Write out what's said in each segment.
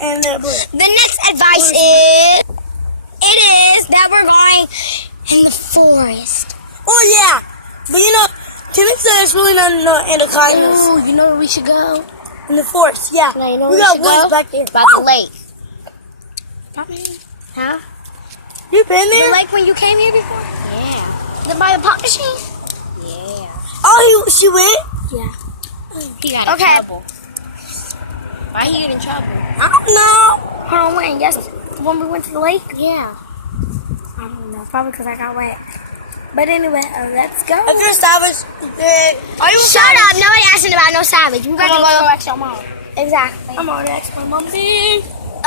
And the next advice is that we're going in the forest. Oh yeah, but you know, Timmy said it's really not in the kindness. Ooh, you know where we should go? In the forest, yeah. No, you know We where got should woods go? back there. By the lake. Huh? You been The there? lake when you came here before? Yeah. Then by the pop machine? Yeah. Oh, she went? Yeah. He got in trouble. Why he get in trouble? I don't know. Hold on, when? Yes, when we went to the lake? Yeah. I don't know. Probably because I got wet. But anyway, let's go. If you're savage, are you Shut up. Nobody asking about no savage. We got to go ask your mom. Exactly. I'm gonna ask my mommy.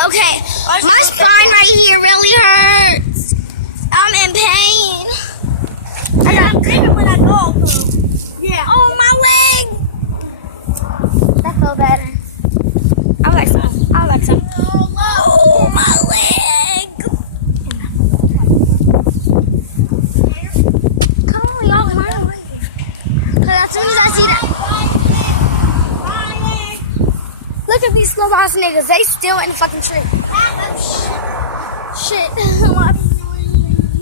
Okay. My spine right here really hurts. I'm in pain. I'm craving when I go. Yeah. Oh, my leg. That feel better. I like some. Oh, my leg. Come on, y'all. Because as soon as I see that. Look at these slow ass niggas. They still in the fucking tree. Shit.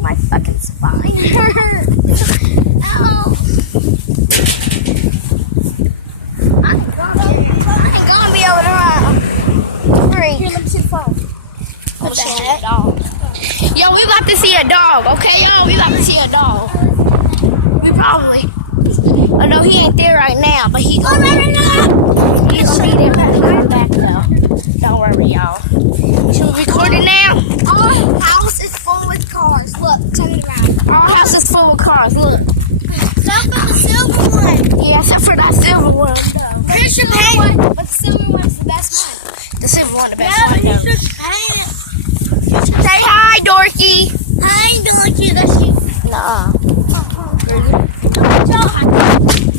My fucking spine hurts. Ow. I ain't gonna be able to run. Free. Here, let me see the phone. What the heck? Dog. Yo, we about to see a dog, okay, yo? We about to see a dog. We probably. Oh, no, he ain't there right now, but he gonna be there. He's gonna be there back though. Don't worry, y'all. Should we record it now? Our house is full with cars. Look, turn it around. Our house is full with cars. Look. Except for the silver one. Yeah, except for that silver one. Christian paint. But the silver one's the best one. The silver one, the best one. You should paint it. Say hi, Dorky. Hi, Dorky. That's you. Nuh-uh. Oh.